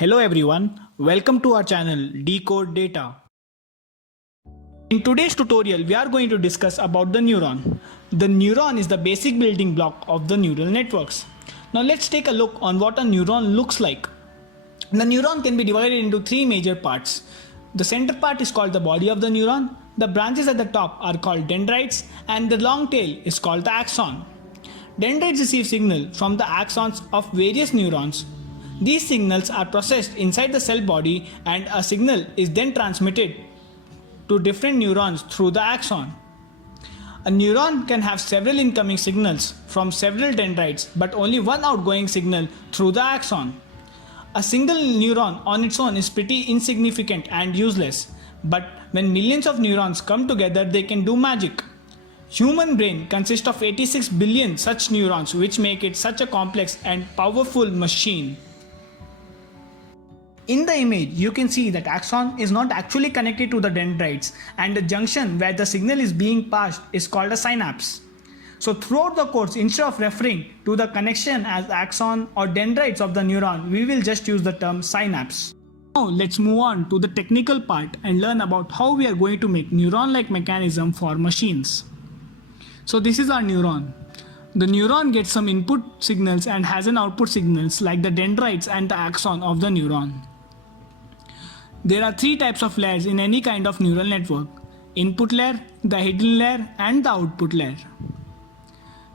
Hello everyone, welcome to our channel Decode Data. In today's tutorial, we are going to discuss about the neuron. The neuron is the basic building block of the neural networks. Now let's take a look on what a neuron looks like. The neuron can be divided into three major parts. The center part is called the body of the neuron, the branches at the top are called dendrites, and the long tail is called the axon. Dendrites receive signal from the axons of various neurons. These signals are processed inside the cell body and a signal is then transmitted to different neurons through the axon. A neuron can have several incoming signals from several dendrites but only one outgoing signal through the axon. A single neuron on its own is pretty insignificant and useless, but when millions of neurons come together they can do magic. Human brain consists of 86 billion such neurons, which make it such a complex and powerful machine. In the image, you can see that axon is not actually connected to the dendrites, and the junction where the signal is being passed is called a synapse. So throughout the course, instead of referring to the connection as axon or dendrites of the neuron, we will just use the term synapse. Now let's move on to the technical part and learn about how we are going to make neuron-like mechanism for machines. So this is our neuron. The neuron gets some input signals and has an output signals like the dendrites and the axon of the neuron. There are three types of layers in any kind of neural network: input layer, the hidden layer, and the output layer.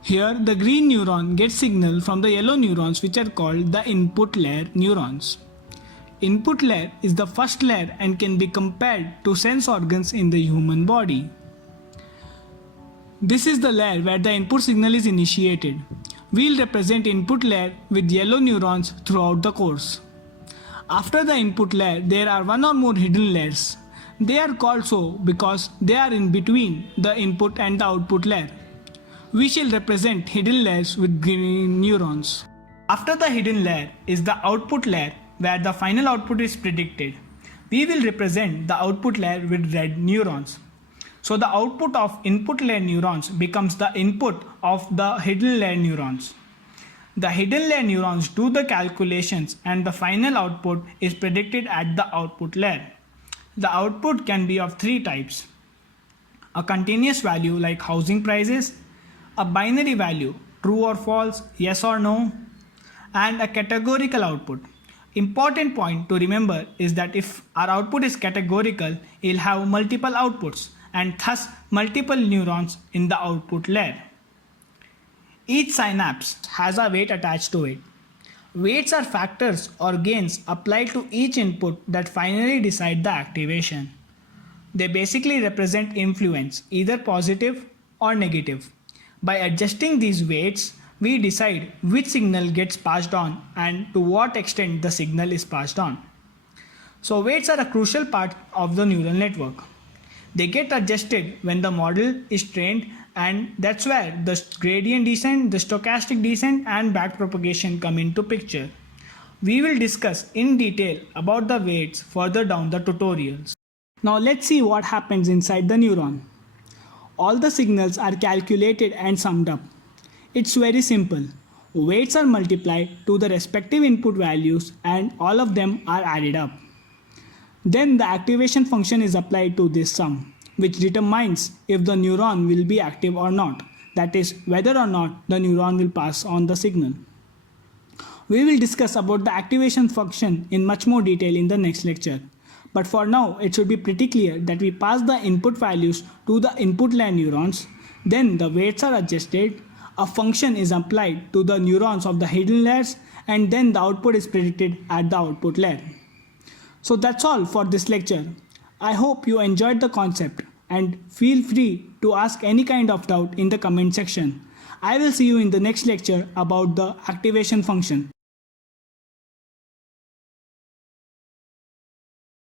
Here the green neuron gets signal from the yellow neurons, which are called the input layer neurons. Input layer is the first layer and can be compared to sense organs in the human body. This is the layer where the input signal is initiated. We'll represent input layer with yellow neurons throughout the course. After the input layer, there are one or more hidden layers. They are called so because they are in between the input and the output layer. We shall represent hidden layers with green neurons. After the hidden layer is the output layer where the final output is predicted. We will represent the output layer with red neurons. So the output of input layer neurons becomes the input of the hidden layer neurons. The hidden layer neurons do the calculations and the final output is predicted at the output layer. The output can be of three types: a continuous value like housing prices, a binary value true or false, yes or no, and a categorical output. Important point to remember is that if our output is categorical, it will have multiple outputs and thus multiple neurons in the output layer. Each synapse has a weight attached to it. Weights are factors or gains applied to each input that finally decide the activation. They basically represent influence, either positive or negative. By adjusting these weights, we decide which signal gets passed on and to what extent the signal is passed on. So weights are a crucial part of the neural network. They get adjusted when the model is trained, and that's where the gradient descent, the stochastic descent, and backpropagation come into picture. We will discuss in detail about the weights further down the tutorials. Now let's see what happens inside the neuron. All the signals are calculated and summed up. It's very simple. Weights are multiplied to the respective input values and all of them are added up. Then the activation function is applied to this sum, which determines if the neuron will be active or not, that is, whether or not the neuron will pass on the signal. We will discuss about the activation function in much more detail in the next lecture. But for now, it should be pretty clear that we pass the input values to the input layer neurons, then the weights are adjusted, a function is applied to the neurons of the hidden layers, and then the output is predicted at the output layer. So that's all for this lecture. I hope you enjoyed the concept and feel free to ask any kind of doubt in the comment section. I will see you in the next lecture about the activation function.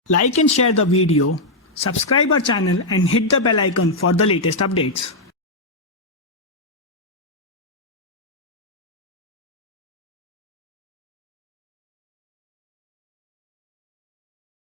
Like and share the video, subscribe our channel and hit the bell icon for the latest updates.